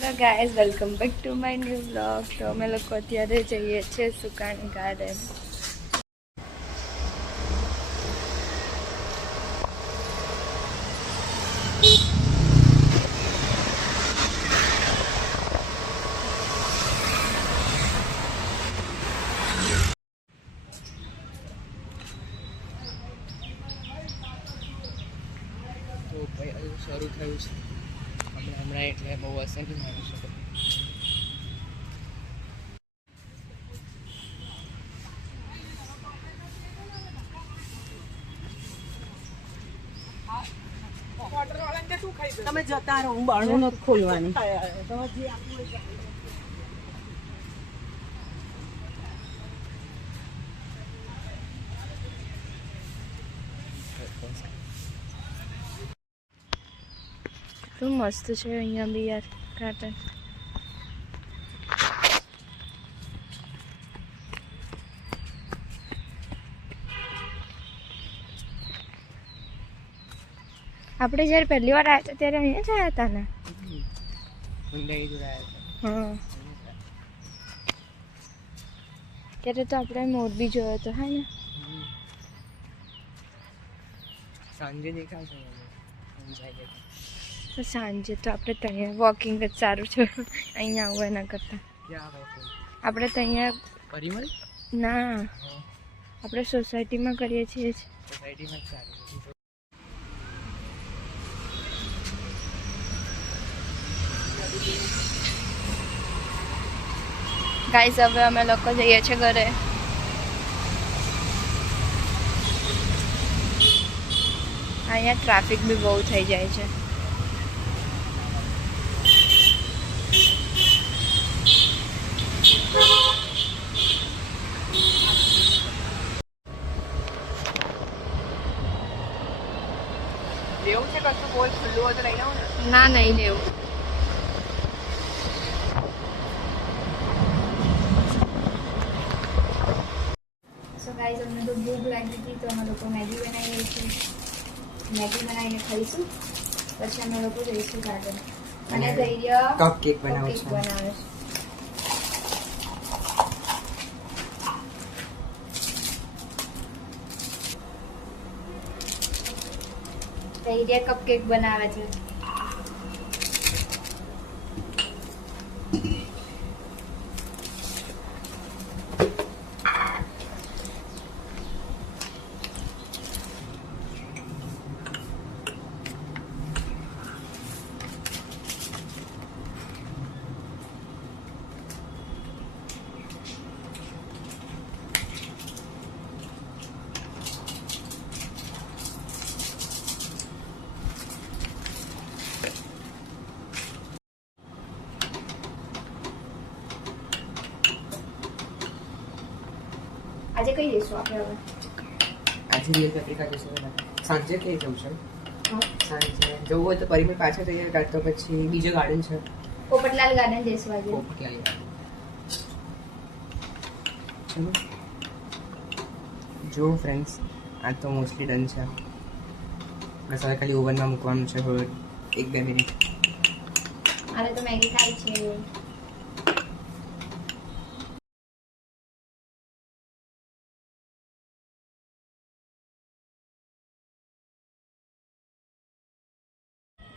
Hello guys, welcome back to my new blog. તો અમે લોકો અત્યારે જઈએ છીએ સુકાણી ગાર્ડન. તો ભાઈ શરૂ થયું છે હમણાં એટલે બહુ અસર નહીં માની શકો. તમે જતા રહો, હું બારણું નથી ખોલવાની. શું મસ્ત છે અહીંયા બી યાર ગાર્ડન. આપણે જ્યારે પહેલી વાર આવ્યા હતા ત્યારે અહીંયા જ આવ્યા હતા ને. હા, ત્યારે તો આપણે મોરબી જોયો હતો. હા ને, સાંજે દેખાશે તો સાંજે તો આપણે ત્યાં વોકિંગ જ સારું છે અહીંયા આવું એના કરતાં. આપણે તો અહીંયા પરિમલ ના, આપણે સોસાયટીમાં કરીએ છીએ. સોસાયટીમાં જ સારું. ગાઈસ, હવે અમે લોકો જઈએ છીએ ઘરે. અહીંયા ટ્રાફિક બી બહુ થઈ જાય છે. લેવું છે કશું બોલ, ખુલ્લું હોય તો લઈને આવો ને. ના, નહીં લેવું. સો ગાઈસ, અમને તો ભૂખ લાગી હતી તો અમે લોકો મેગી બનાવીએ છીએ. મેગી બનાવીને ખાઈશું, પછી અમે લોકો જઈશું ગાર્ડન. અને ધૈર્ય કપકેક બનાવે કેક છે. બનાવે છે. ધૈર્ય કપકેક બનાવે છે. આજે કઈ જઈશું આપણે હવે? આજે રીલ પત્રિકા જોઈશું. સાંજે કઈ જવું છે? સાંજે જવું હોય તો પરિમલ પાછળ જઈએ, કાં તો પછી બીજો ગાર્ડન છે પોપટલાલ ગાર્ડન જઈશું આજે. પોપટલાલ. ચલો જો ફ્રેન્ડ્સ, આ તો મોસ્ટલી ડન છે. બસ હવે ખાલી ઓવનમાં મૂકવાનું છે હવે 1-2 મિનિટ. અરે તો મેગી ખાઈ છે.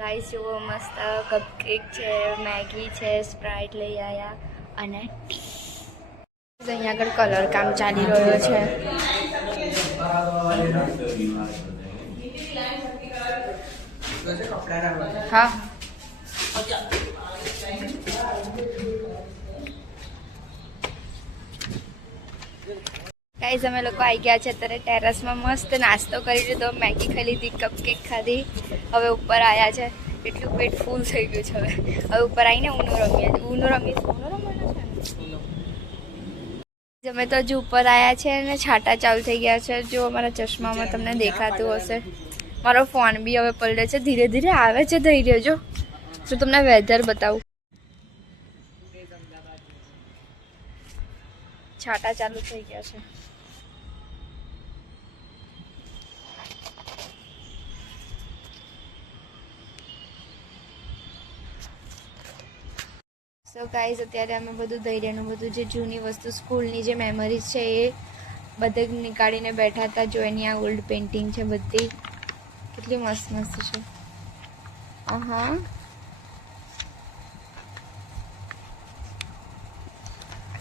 ગાઈસ, જુઓ મસ્ત કપકેક છે, મેગી છે, સ્પ્રાઇટ લઈ આવ્યા. અને અહીંયા આગળ કલર કામ ચાલી રહ્યો છે. હા, ગાઈસ, અમે લોકો આવી ગયા છે અત્યારે ટેરેસમાં. મસ્ત નાસ્તો કરી લીધો, મેગી ખાઈ લીધી, કપકેક ખાધી. હવે ઉપર આવ્યા છે, એટલું પેટ ફૂલ થઈ ગયું છે. હવે ઉપર આવીને ઊનો રમીએ. ઊનો રમવાનો છે ને. અમે તો હજુ ઉપર આવ્યા છે અને છાંટા ચાલુ થઈ ગયા છે. જો અમારા ચશ્મામાં તમને દેખાતું હશે. મારો ફોન બી હવે પલળે છે, ધીરે ધીરે આવે છે. ધૈર્ય જો, તો તમને વેધર બતાવું. છાંટા ચાલુ થઈ ગયા છે. સો ગાઈઝ અત્યારે અમે બધું ધૈર્યનું બધું જે જૂની વસ્તુ સ્કૂલની જે મેમરીઝ છે એ બધે નીકાળીને બેઠા હતા. જો એની આ ઓલ્ડ પેઇન્ટિંગ છે બધી, કેટલી મસ્ત મસ્ત છે. હા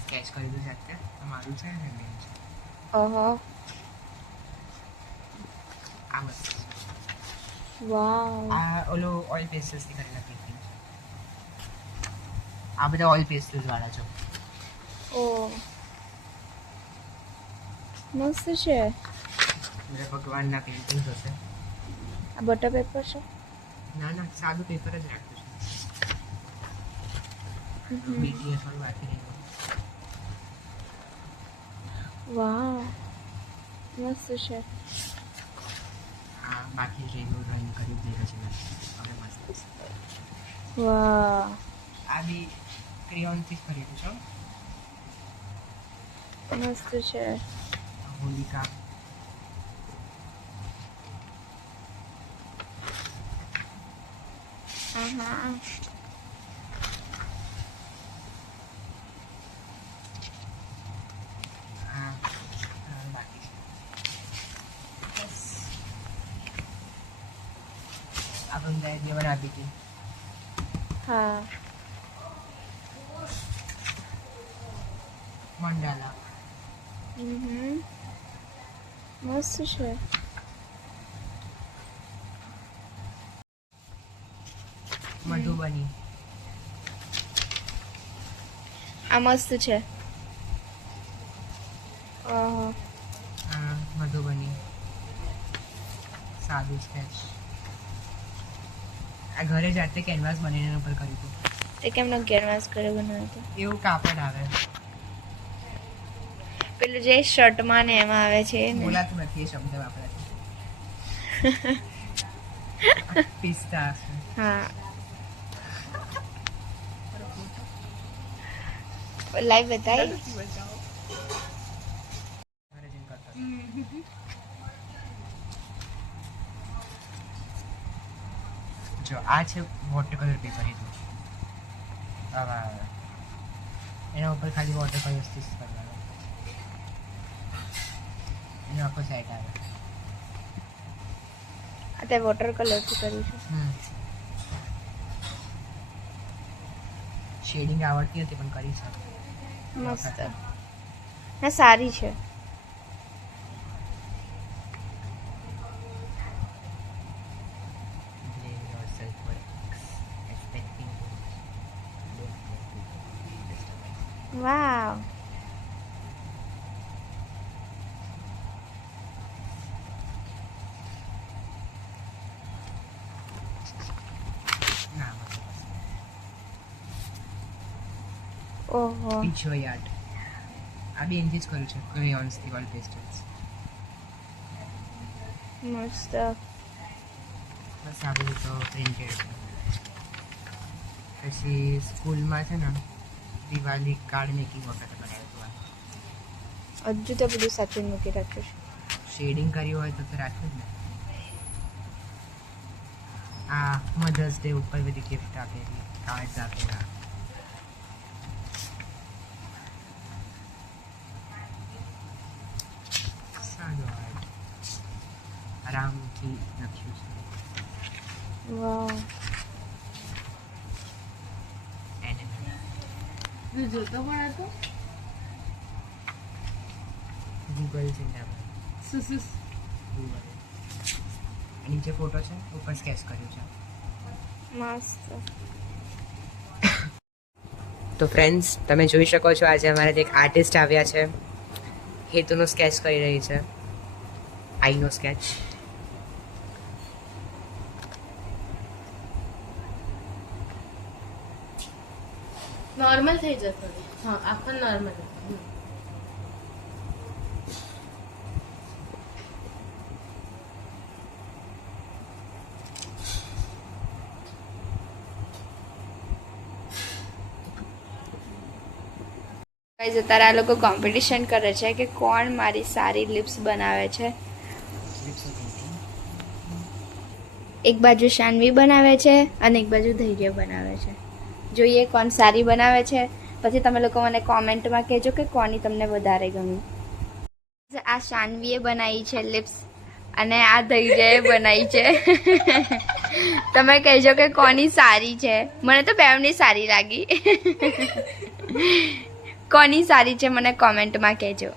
સ્કેચ કરી દઉં છે અત્યારે મારું છે ને મેં છે ઓહો આ મસ્ત છે. વાવ આ ઓલો ઓઇલ પેસ્ટલ્સથી કરેલા પેઇન્ટિંગ છે. આ બધા ઓઇલ પેસ્ટલ્સ વાળા છે. ઓ મસ્ત છે. બધા ભગવાનના પેઇન્ટિંગ હશે. આ બટર પેપર છે. ના ના સાદું પેપર જ રાખ્યું છે. બીટીએસ વાળું રાખી રહ્યું. વાવ મસ્ત છે. આ બાકી રેનું ડ્રોઈંગ કર્યું છે હવે મસ્ત. વાહ આ બી ક્રેયોનથી જ કરેલું છે. મસ્ત છે. હોલિકા હા બાકી છે. આ બંધાએ જીવન આપી હતી. હા મંડાલા મસ્ત છે. મધુબની આ મસ્ત છે. ઓહો મધુબની સાદું સ્કેચ. આ ઘરે જાતે કેનવાસ બનીને એના ઉપર કર્યું હતું. તે કેમનો કેનવાસ કરે બનાવ્યો હતો? એવું કાપડ આવે. પેલું જે શર્ટમાં ને એમાં આવે છે એ ને. બોલાતું નથી એ શબ્દ વાપરાતું. પિસ્તા હા લાઈવ બતાવી. જો આ છે વોટર કલર પેપર એ એના ઉપર ખાલી વોટર કલર્સથી જ કરવાનું. એનો આખો સેટ આવે. અત્યારે વોટર કલરથી કર્યું છે. શેડિંગ આવડતી હતી પણ કરી છે. મસ્ત ના સારી છે. Blame yourself for expecting too much. Don't make people disturb. વાવ ના મતલબ ઓહો પીછો યાદ. આ બી એનથી જ કર્યું છે ક્રેયોન્સથી ઓઇલ પેસ્ટલ્સ. મસ્ત. બસ આ બધું તો પ્રિન્ટેડ. પછી સ્કૂલમાં છે ને દિવાળી કાર્ડ મેકિંગ વખતે બનાવ્યું હતું. હજુ તો બધું સાચું મૂકી રાખ્યું છે. શેડિંગ કર્યું હોય તો રાખ્યું જ ને. આ મધર્સ ડે ઉપર બધી ગિફ્ટ આપેલી, કાર્ડ્સ આપેલા. સારું આવે. આરામથી લખ્યું છે. વાવ જોતો પણ હતો ગૂગલ છે ને ગૂગલ નીચે ફોટો છે, ઉપર સ્કેચ કર્યું છે. મસ્ત. તો ફ્રેન્ડ્સ તમે જોઈ શકો છો આજે અમારે એક આર્ટિસ્ટ આવ્યા છે. હેતુનો સ્કેચ કરી રહી છે, આઈનો સ્કેચ. નોર્મલ થઈ જતો. હા આખો નોર્મલ. ગાઈઝ અત્યારે આ લોકો કોમ્પિટિશન કરે છે કે કોણ મારી સારી લિપ્સ બનાવે છે. એક બાજુ શાનવી બનાવે છે અને એક બાજુ ધૈર્ય બનાવે છે. જોઈએ કોણ સારી બનાવે છે. પછી તમે લોકો મને કોમેન્ટમાં કહેજો કે કોની તમને વધારે ગમી. આ શાનવીએ બનાવી છે લિપ્સ અને આ ધૈર્યએ બનાવી છે. તમે કહેજો કે કોની સારી છે. મને તો બેવની સારી લાગી. કોની સારી છે મને કોમેન્ટમાં કહેજો.